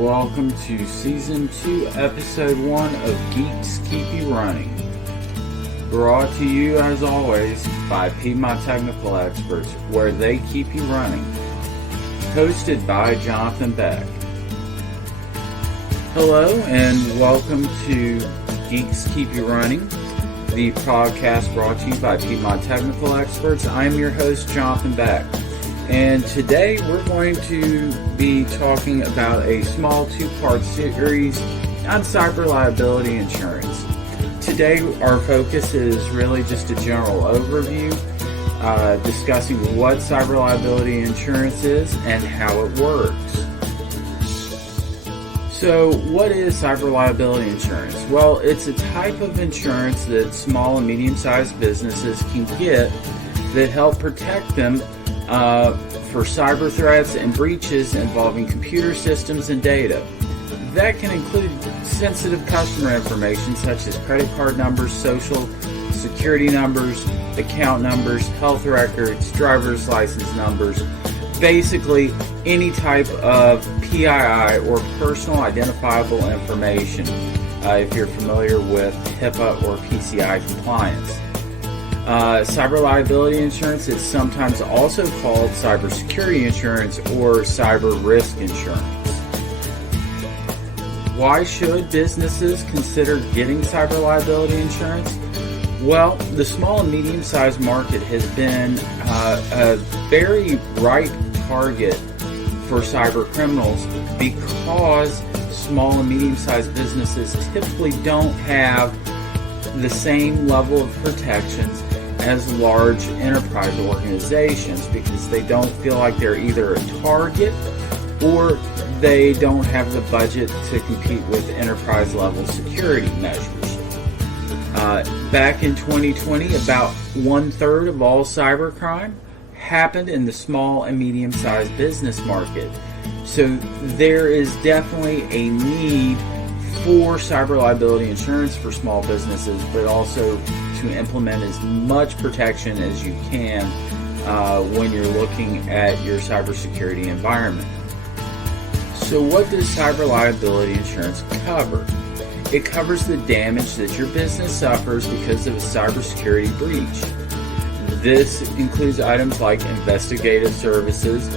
welcome to Season 2, Episode 1 of Geeks Keep You Running. Brought to you, as always, by Piedmont Technical Experts, where they keep you running. Hosted by Jonathan Beck. Hello, and welcome to Geeks Keep You Running, the podcast brought to you by Piedmont Technical Experts. I'm your host, Jonathan Beck. And today we're going to be talking about a small two-part series on cyber liability insurance. Today our focus is really just a general overview, discussing what cyber liability insurance is and how it works. So what is cyber liability insurance? Well, it's a type of insurance that small and medium-sized businesses can get that help protect them for cyber threats and breaches involving computer systems and data. That can include sensitive customer information such as credit card numbers, social security numbers, account numbers, health records, driver's license numbers, basically any type of PII or personal identifiable information, if you're familiar with HIPAA or PCI compliance. Cyber liability insurance is sometimes also called cybersecurity insurance or cyber risk insurance. Why should businesses consider getting cyber liability insurance? Well, the small and medium-sized market has been a very ripe target for cyber criminals because small and medium-sized businesses typically don't have the same level of protections as large enterprise organizations because they don't feel like they're either a target or they don't have the budget to compete with enterprise level security measures. Back in 2020, about 1/3 of all cybercrime happened in the small and medium-sized business market. So there is definitely a need for cyber liability insurance for small businesses, but also to implement as much protection as you can when you're looking at your cybersecurity environment. So what does cyber liability insurance cover? It covers the damage that your business suffers because of a cybersecurity breach. This includes items like investigative services,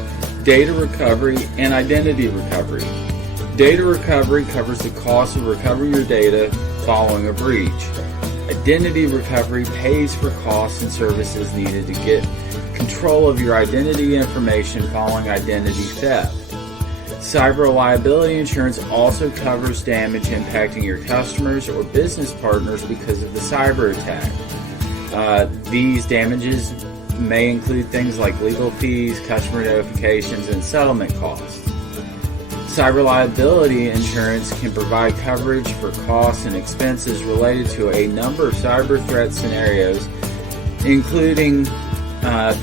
data recovery, and identity recovery. Data recovery covers the cost of recovering your data following a breach. Identity recovery pays for costs and services needed to get control of your identity information following identity theft. Cyber liability insurance also covers damage impacting your customers or business partners because of the cyber attack. These damages may include things like legal fees, customer notifications, and settlement costs. Cyber liability insurance can provide coverage for costs and expenses related to a number of cyber threat scenarios, including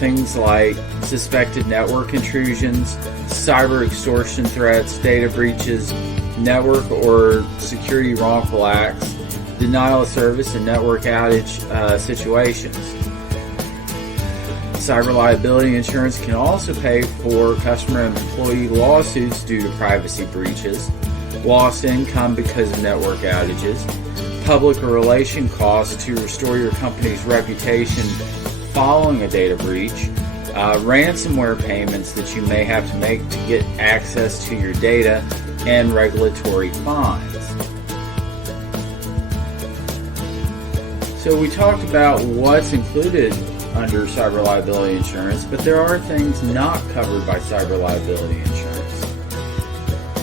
things like suspected network intrusions, cyber extortion threats, data breaches, network or security wrongful acts, denial of service, and network outage situations. Cyber liability insurance can also pay for customer and employee lawsuits due to privacy breaches, lost income because of network outages, public relation costs to restore your company's reputation following a data breach, ransomware payments that you may have to make to get access to your data, and regulatory fines. So we talked about what's included under cyber liability insurance, but there are things not covered by cyber liability insurance.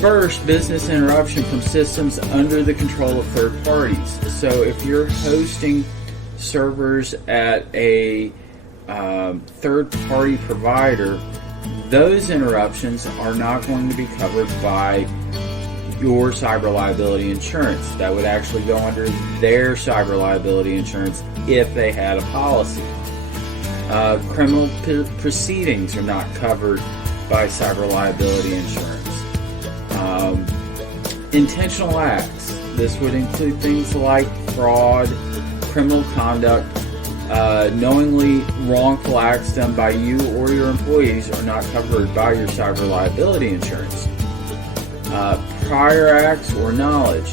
First, business interruption from systems under the control of third parties. So if you're hosting servers at a third-party provider, those interruptions are not going to be covered by your cyber liability insurance. That would actually go under their cyber liability insurance if they had a policy. Criminal proceedings are not covered by cyber liability insurance. Intentional acts. This would include things like fraud, criminal conduct, knowingly wrongful acts done by you or your employees are not covered by your cyber liability insurance. prior acts or knowledge.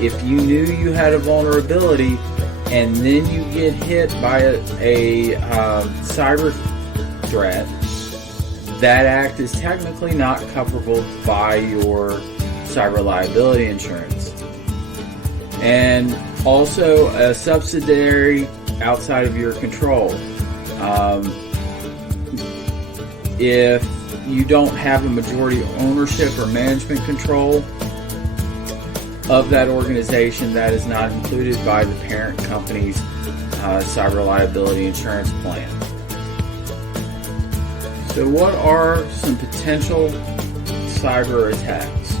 If you knew you had a vulnerability and then you get hit by a cyber threat, that act is technically not coverable by your cyber liability insurance. And also a subsidiary outside of your control. If you don't have a majority ownership or management control of that organization, that is not included by the parent company's cyber liability insurance plan. So what are some potential cyber attacks?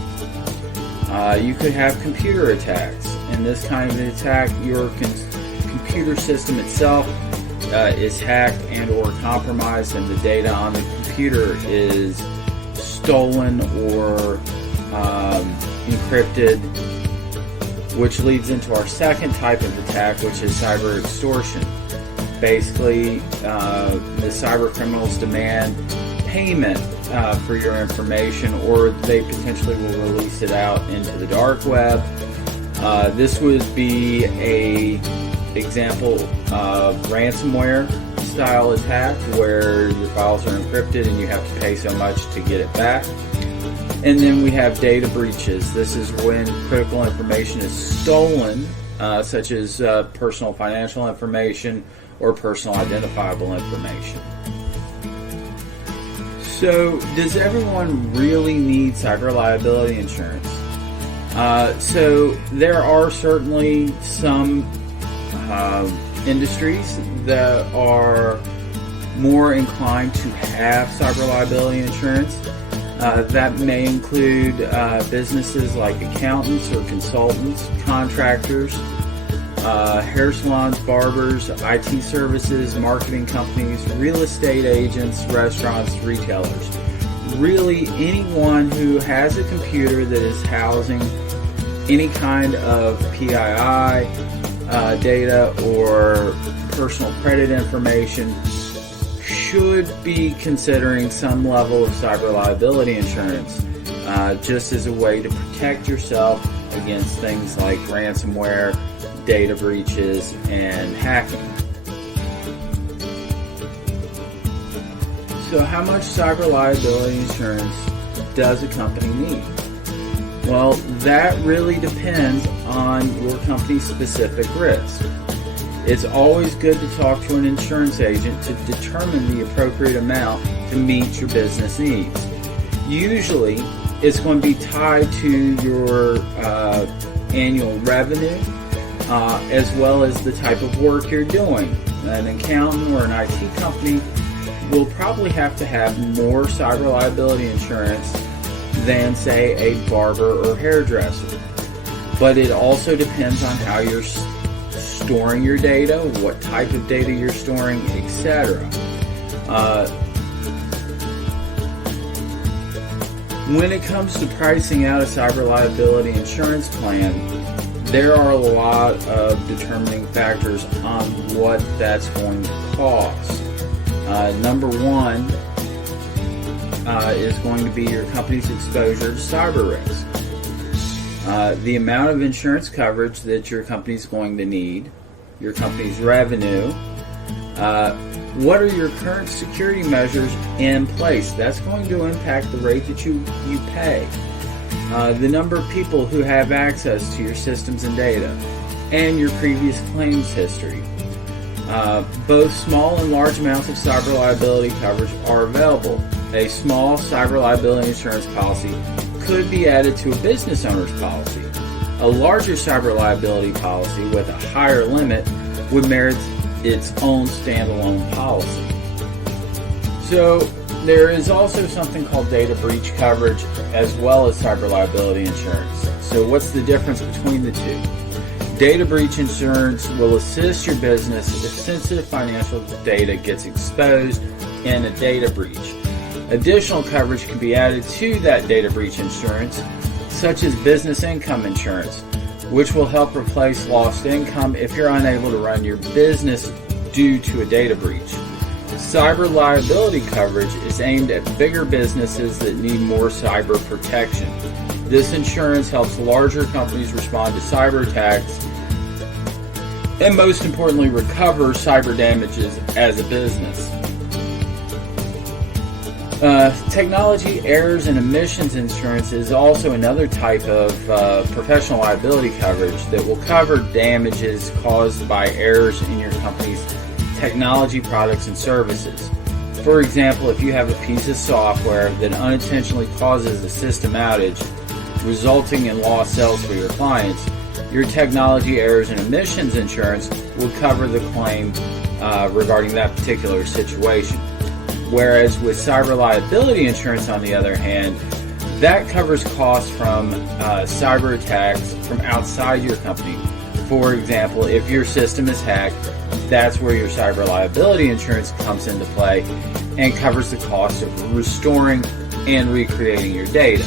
You could have computer attacks. In this kind of an attack, your computer system itself is hacked and or compromised, and the data on the computer is stolen or encrypted, which leads into our second type of attack, which is cyber extortion. Basically, the cyber criminals demand payment for your information, or they potentially will release it out into the dark web. This would be a example of ransomware style attack where your files are encrypted and you have to pay so much to get it back. And then we have data breaches. This is when critical information is stolen, such as personal financial information or personal identifiable information. So, does everyone really need cyber liability insurance? So there are certainly some industries that are more inclined to have cyber liability insurance. That may include businesses like accountants or consultants, contractors, hair salons, barbers, IT services, marketing companies, real estate agents, restaurants, retailers. Really anyone who has a computer that is housing any kind of PII data or personal credit information should be considering some level of cyber liability insurance, just as a way to protect yourself against things like ransomware, data breaches, and hacking. So how much cyber liability insurance does a company need? Well, that really depends on your company's specific risk. It's always good to talk to an insurance agent to determine the appropriate amount to meet your business needs. Usually, it's going to be tied to your annual revenue, as well as the type of work you're doing. An accountant or an IT company will probably have to have more cyber liability insurance than, say, a barber or hairdresser. But it also depends on how you're storing your data, what type of data you're storing, etc. When it comes to pricing out a cyber liability insurance plan, there are a lot of determining factors on what that's going to cost. Number one is going to be your company's exposure to cyber risk. The amount of insurance coverage that your company is going to need, your company's revenue, what are your current security measures in place? That's going to impact the rate that you pay. The number of people who have access to your systems and data, and your previous claims history. Both small and large amounts of cyber liability coverage are available. A small cyber liability insurance policy could be added to a business owner's policy. A larger cyber liability policy with a higher limit would merit its own standalone policy. So there is also something called data breach coverage as well as cyber liability insurance. So what's the difference between the two? Data breach insurance will assist your business if sensitive financial data gets exposed in a data breach. Additional coverage can be added to that data breach insurance, such as business income insurance, which will help replace lost income if you're unable to run your business due to a data breach. Cyber liability coverage is aimed at bigger businesses that need more cyber protection. This insurance helps larger companies respond to cyber attacks and, most importantly, recover cyber damages as a business. Technology errors and omissions insurance is also another type of professional liability coverage that will cover damages caused by errors in your company's technology products and services. For example, if you have a piece of software that unintentionally causes a system outage, resulting in lost sales for your clients, your technology errors and omissions insurance will cover the claim regarding that particular situation. Whereas with cyber liability insurance, on the other hand, that covers costs from cyber attacks from outside your company. For example, if your system is hacked, that's where your cyber liability insurance comes into play and covers the cost of restoring and recreating your data.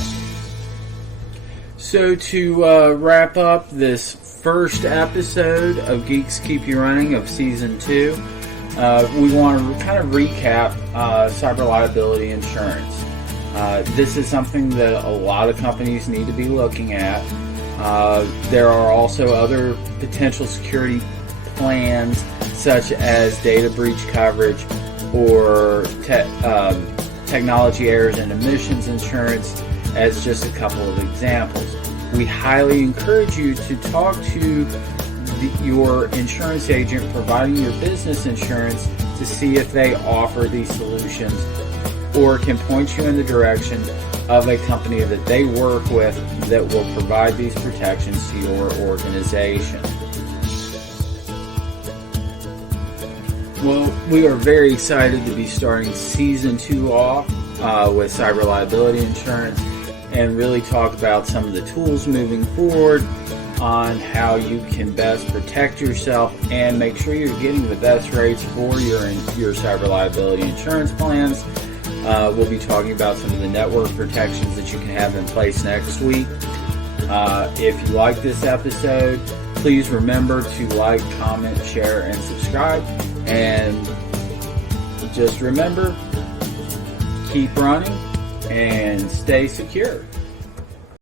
So to wrap up this first episode of Geeks Keep You Running of Season 2, we want to kind of recap cyber liability insurance. This is something that a lot of companies need to be looking at. There are also other potential security plans such as data breach coverage or technology errors and omissions insurance as just a couple of examples. We highly encourage you to talk to your insurance agent providing your business insurance to see if they offer these solutions or can point you in the direction of a company that they work with that will provide these protections to your organization. Well, we are very excited to be starting Season 2 off with cyber liability insurance and really talk about some of the tools moving forward on how you can best protect yourself and make sure you're getting the best rates for your cyber liability insurance plans. We'll be talking about some of the network protections that you can have in place next week. If you like this episode, please remember to like, comment, share, and subscribe. And just remember, keep running and stay secure.